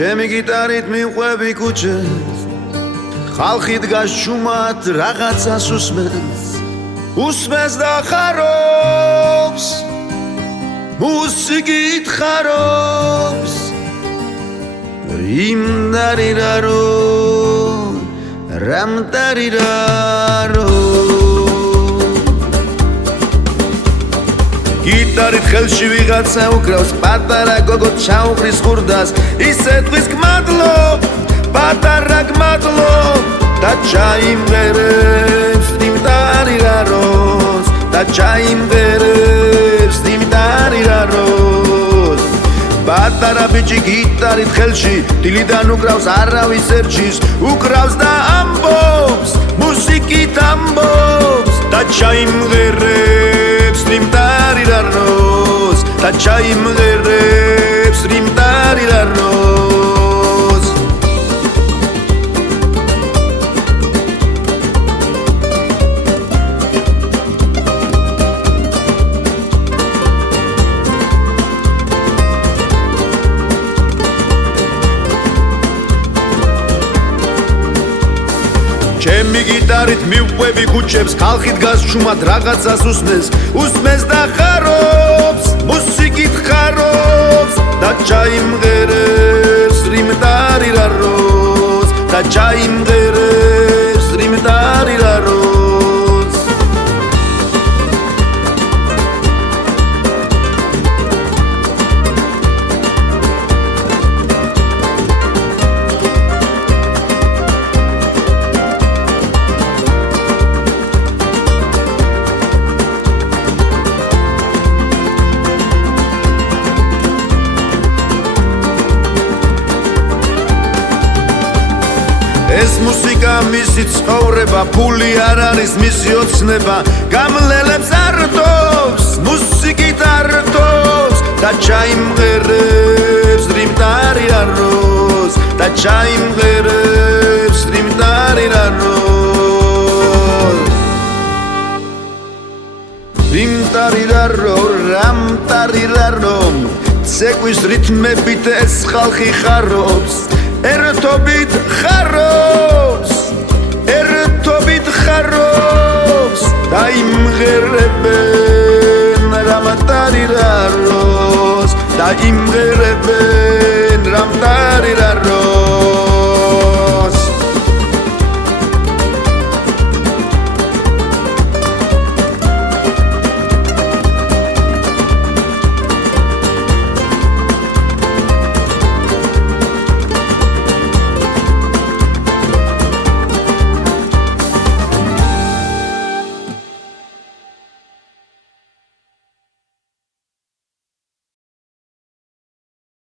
ჩემი გიტარით მიყვები ქუჩას ხალხი დგას ჩუმად რაღაცას უსმენს და ხარობს მუსიკით ხარობს იმ დარირარო რამ დარირარო გიტარით ხელში ვიღაცა უკრავს პატარა გოგო ჩაუყრის ხურდას ისე თვის გმადლობ პატარა გმადლობ და ჩაიმღერებს იმ დარირაროს და ჩაიმღერებს იმ დარირაროს პატარა ბიჭი გიტარით ხელში დილიდან უკრავს არავის ერჩის უკრავს და ამბობს მუსიკით ამბობს და ჩაიმღერებს იმ დარირაროს და ჩაიმღერებს იმ დარირაროს ჩემი გიტარით მივყვები ქუჩებს ხალხი დგას ჩუმად რაღაცას უსმენს და ხარობს მუსიკით ხარობს და ჩაიმღერებს იმ დარირაროს და ჩაიმღერებს იმ დარირაროს ეს მუსიკა მისი ცხოვრება ფული არ არის მისი ოცნება გამლელებს არტობს მუსიკით არტობს და ჩაიმღერებს იმ დარირაროს და ჩაიმღერებს იმ დარირაროს იმ დარირარო რამ დარირარო ცეკვის რითმებით ეს ხალხი ხარობს ერთობით ხარობს და იმღერებენ რამ დარირაროს და იმღერებენ